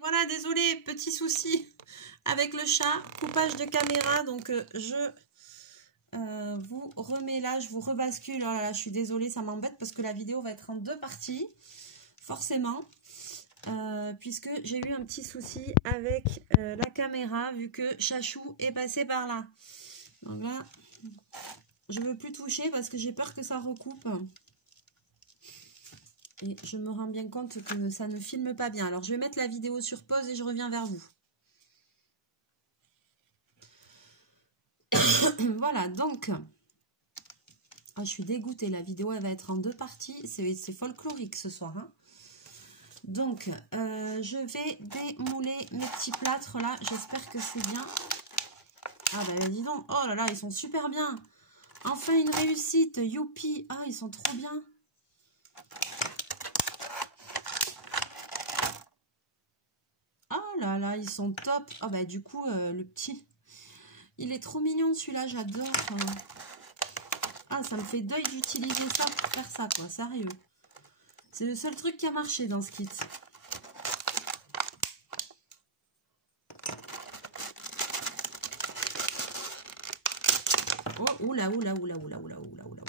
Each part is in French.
voilà, désolé, petit souci avec le chat, coupage de caméra, donc je vous remets là, je vous rebascule. Oh là là, je suis désolée, ça m'embête parce que la vidéo va être en deux parties, forcément, puisque j'ai eu un petit souci avec la caméra, vu que Chachou est passé par là. Donc là, je ne veux plus toucher parce que j'ai peur que ça recoupe. Et je me rends bien compte que ça ne filme pas bien. Alors, je vais mettre la vidéo sur pause et je reviens vers vous. Voilà, donc... Oh, je suis dégoûtée. La vidéo, elle va être en deux parties. C'est folklorique ce soir. Hein. Donc, je vais démouler mes petits plâtres là. J'espère que c'est bien. Ah, bah dis donc. Oh là là, ils sont super bien. Enfin, une réussite. Youpi. Ah, ils sont trop bien. Oh là là, ils sont top. Ah bah du coup, le petit, il est trop mignon celui-là, j'adore. Ah, ça me fait deuil d'utiliser ça pour faire ça, quoi, sérieux. C'est le seul truc qui a marché dans ce kit. Oh, oula, oula, oula, oula, oula, oula, oula, oula.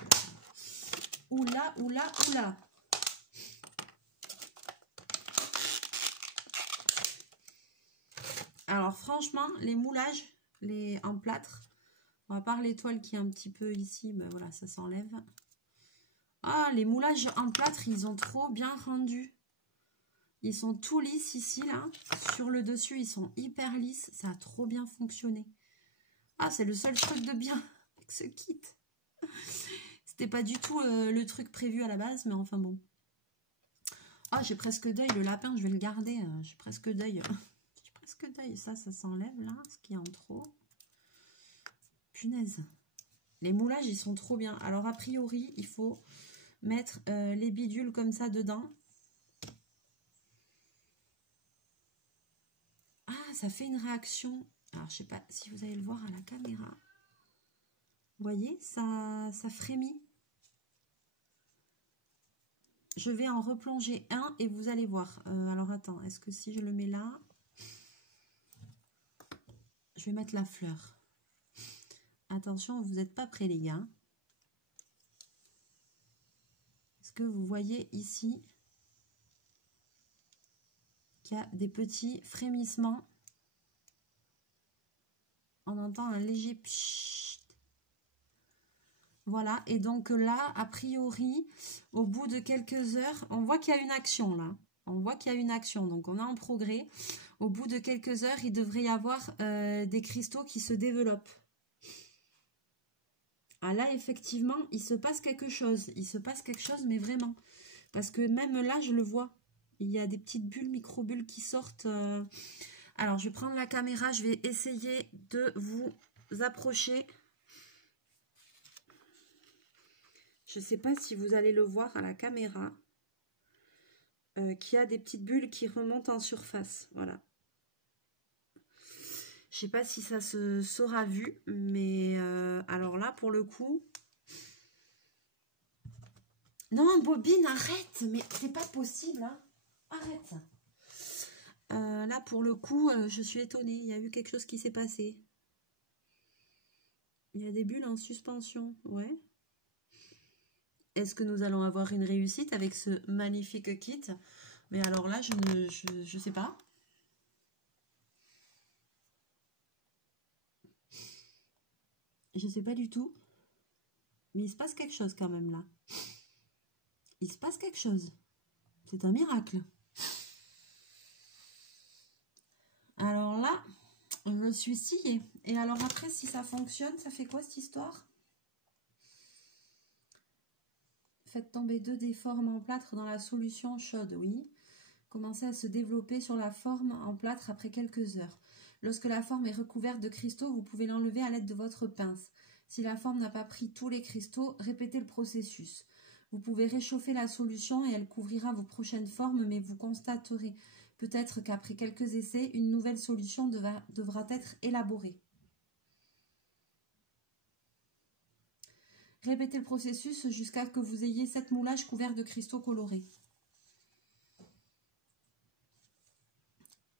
Oula, oula, oula. Alors franchement, les moulages, en plâtre, à part l'étoile qui est un petit peu ici, ben voilà, ça s'enlève. Ah, les moulages en plâtre, ils ont trop bien rendu. Ils sont tout lisses ici, là. Sur le dessus, ils sont hyper lisses. Ça a trop bien fonctionné. Ah, c'est le seul truc de bien avec ce kit. C'était pas du tout le truc prévu à la base, mais enfin bon. Ah, j'ai presque deuil. Le lapin, je vais le garder. J'ai presque deuil. J'ai presque deuil. Ça s'enlève, là, ce qui est en trop. Punaise. Les moulages, ils sont trop bien. Alors, a priori, il faut mettre les bidules comme ça dedans. Ah, ça fait une réaction. Alors, je sais pas si vous allez le voir à la caméra. Vous voyez, ça frémit. Je vais en replonger un et vous allez voir. Alors, attends, est-ce que si je le mets là, je vais mettre la fleur. Attention, vous n'êtes pas prêts, les gars. Est-ce que vous voyez ici qu'il y a des petits frémissements? On entend un léger pchit. Voilà, et donc là, a priori, au bout de quelques heures, on voit qu'il y a une action là. On voit qu'il y a une action, donc on est en progrès. Au bout de quelques heures, il devrait y avoir des cristaux qui se développent. Ah là, effectivement, il se passe quelque chose. Il se passe quelque chose, mais vraiment. Parce que même là, je le vois. Il y a des petites bulles, micro-bulles qui sortent. Alors, je vais prendre la caméra. Je vais essayer de vous approcher. Je ne sais pas si vous allez le voir à la caméra. Qu'il y a des petites bulles qui remontent en surface. Voilà. Je sais pas si ça se sera vu, mais alors là, pour le coup... Non, Bobine, arrête! Mais c'est pas possible, hein. Arrête! Là, pour le coup, je suis étonnée. Il y a eu quelque chose qui s'est passé. Il y a des bulles en suspension, ouais. Est-ce que nous allons avoir une réussite avec ce magnifique kit? Mais alors là, je sais pas. Je sais pas du tout. Mais il se passe quelque chose quand même là. Il se passe quelque chose. C'est un miracle. Alors là, je suis sciée. Et alors après, si ça fonctionne, ça fait quoi cette histoire? Faites tomber 2 des formes en plâtre dans la solution chaude, oui. Commencez à se développer sur la forme en plâtre après quelques heures. Lorsque la forme est recouverte de cristaux, vous pouvez l'enlever à l'aide de votre pince. Si la forme n'a pas pris tous les cristaux, répétez le processus. Vous pouvez réchauffer la solution et elle couvrira vos prochaines formes, mais vous constaterez peut-être qu'après quelques essais, une nouvelle solution devra être élaborée. Répétez le processus jusqu'à ce que vous ayez 7 moulages couverts de cristaux colorés.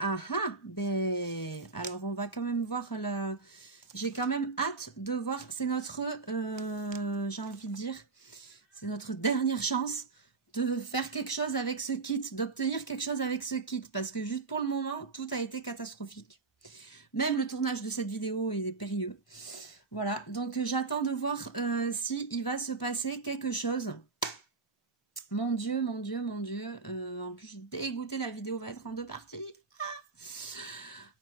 Ah ah, ben alors on va quand même voir la... J'ai quand même hâte de voir, c'est notre, j'ai envie de dire, c'est notre dernière chance de faire quelque chose avec ce kit, d'obtenir quelque chose avec ce kit, parce que juste pour le moment, tout a été catastrophique. Même le tournage de cette vidéo est périlleux. Voilà, donc j'attends de voir si il va se passer quelque chose. Mon Dieu, mon Dieu, mon Dieu. En plus, je suis dégoûtée, la vidéo va être en 2 parties.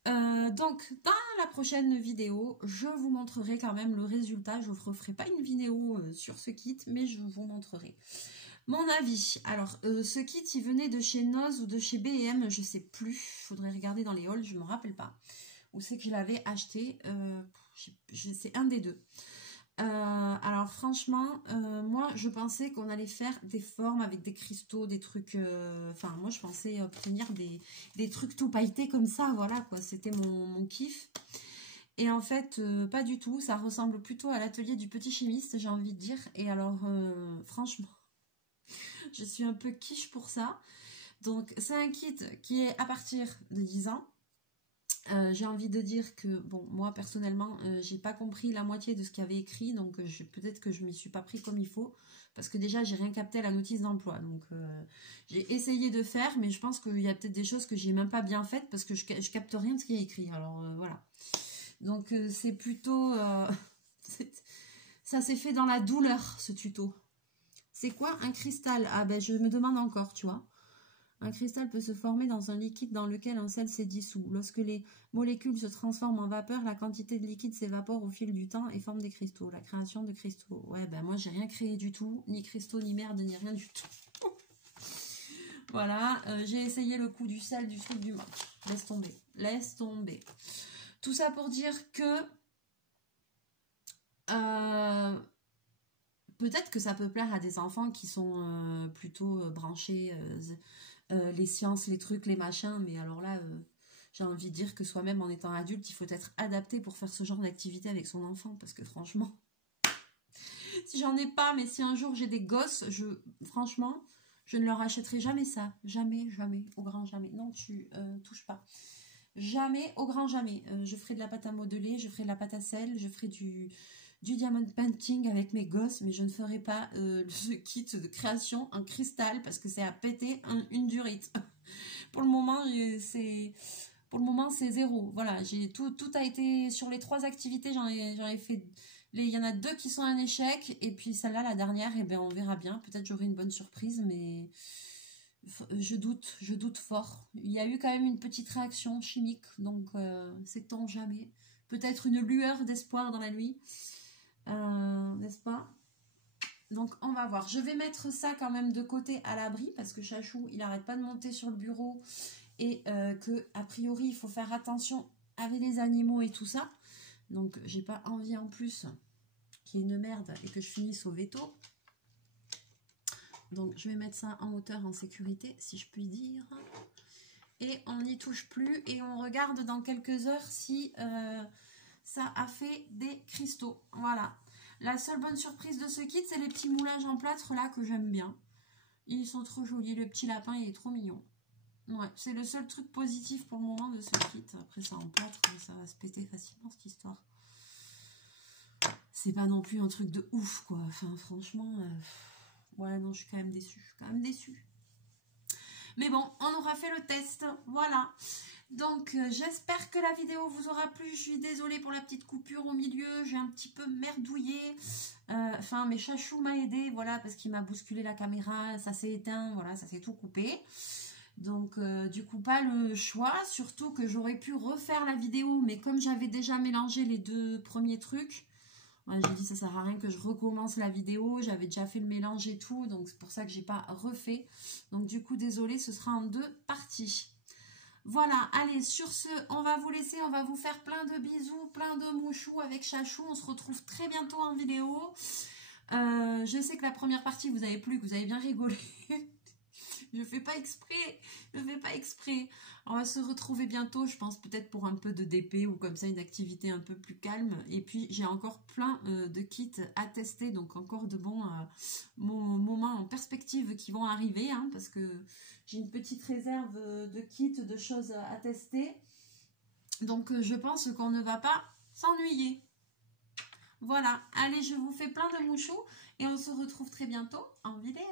Donc, dans la prochaine vidéo, je vous montrerai quand même le résultat. Je ne vous referai pas une vidéo sur ce kit, mais je vous montrerai mon avis. Alors, ce kit, il venait de chez Noz ou de chez B&M, je ne sais plus. Il faudrait regarder dans les hauls, je ne me rappelle pas. Où c'est que je l'avais acheté. C'est un des deux. Alors franchement, moi je pensais qu'on allait faire des formes avec des cristaux, des trucs... Enfin, moi je pensais obtenir des trucs tout pailletés comme ça, voilà quoi. C'était mon kiff. Et en fait, pas du tout. Ça ressemble plutôt à l'atelier du petit chimiste, j'ai envie de dire. Et alors, franchement, je suis un peu quiche pour ça. Donc, c'est un kit qui est à partir de 10 ans. J'ai envie de dire que, bon, moi personnellement, j'ai pas compris la moitié de ce qu'il y avait écrit, donc peut-être que je m'y suis pas pris comme il faut, parce que déjà j'ai rien capté à la notice d'emploi. Donc j'ai essayé de faire, mais je pense qu'il y a peut-être des choses que j'ai même pas bien faites parce que je capte rien de ce qui est écrit. Alors voilà. Donc c'est plutôt. Ça s'est fait dans la douleur, ce tuto. C'est quoi un cristal? Ah ben je me demande encore, tu vois. Un cristal peut se former dans un liquide dans lequel un sel s'est dissous. Lorsque les molécules se transforment en vapeur, la quantité de liquide s'évapore au fil du temps et forme des cristaux. La création de cristaux. Ouais, ben moi, j'ai rien créé du tout. Ni cristaux, ni merde, ni rien du tout. Voilà, j'ai essayé le coup du sel, du truc, du moque. Laisse tomber. Laisse tomber. Tout ça pour dire que... peut-être que ça peut plaire à des enfants qui sont plutôt branchés... les sciences, les trucs, les machins, mais alors là, j'ai envie de dire que soi-même en étant adulte, il faut être adapté pour faire ce genre d'activité avec son enfant, parce que franchement, si j'en ai pas, mais si un jour j'ai des gosses, franchement, je ne leur achèterai jamais ça, jamais, jamais, au grand jamais. Non, tu touches pas. Jamais, au grand jamais. Je ferai de la pâte à modeler, je ferai de la pâte à sel, je ferai du diamond painting avec mes gosses, mais je ne ferai pas ce kit de création en cristal parce que c'est à péter une durite. Pour le moment, c'est zéro. Voilà, tout a été sur les 3 activités, j'en ai fait. Il y en a 2 qui sont un échec, et puis celle-là, la dernière, eh ben, on verra bien. Peut-être j'aurai une bonne surprise, mais je doute fort. Il y a eu quand même une petite réaction chimique, donc sait-on jamais. Peut-être une lueur d'espoir dans la nuit. N'est-ce pas? Donc on va voir. Je vais mettre ça quand même de côté à l'abri parce que Chachou il n'arrête pas de monter sur le bureau et que a priori il faut faire attention avec les animaux et tout ça. Donc j'ai pas envie en plus qu'il y ait une merde et que je finisse au veto. Donc je vais mettre ça en hauteur, en sécurité si je puis dire. Et on n'y touche plus et on regarde dans quelques heures si... ça a fait des cristaux. Voilà. La seule bonne surprise de ce kit, c'est les petits moulages en plâtre là que j'aime bien. Ils sont trop jolis. Le petit lapin, il est trop mignon. Ouais, c'est le seul truc positif pour le moment de ce kit. Après, ça en plâtre, mais ça va se péter facilement cette histoire. C'est pas non plus un truc de ouf, quoi. Enfin, franchement, ouais, non, je suis quand même déçue. Mais bon, on aura fait le test. Voilà. Donc, j'espère que la vidéo vous aura plu. Je suis désolée pour la petite coupure au milieu. J'ai un petit peu merdouillé. Enfin, mes Chachou m'a aidé, voilà, parce qu'il m'a bousculé la caméra. Ça s'est éteint, voilà, ça s'est tout coupé. Donc, du coup, pas le choix. Surtout que j'aurais pu refaire la vidéo. Mais comme j'avais déjà mélangé les 2 premiers trucs, ouais, j'ai dit ça sert à rien que je recommence la vidéo. J'avais déjà fait le mélange et tout. Donc, c'est pour ça que j'ai pas refait. Donc, du coup, désolée, ce sera en 2 parties. Voilà, allez, sur ce, on va vous laisser, on va vous faire plein de bisous, plein de mouchous avec Chachou. On se retrouve très bientôt en vidéo. Je sais que la première partie vous avez plu, que vous avez bien rigolé. Je fais pas exprès. Je fais pas exprès. On va se retrouver bientôt, je pense peut-être pour un peu de DP ou comme ça une activité un peu plus calme. Et puis j'ai encore plein de kits à tester, donc encore de bons moments en perspective qui vont arriver, hein, parce que j'ai une petite réserve de kits, de choses à tester. Donc je pense qu'on ne va pas s'ennuyer. Voilà, allez, je vous fais plein de mouchous et on se retrouve très bientôt en vidéo.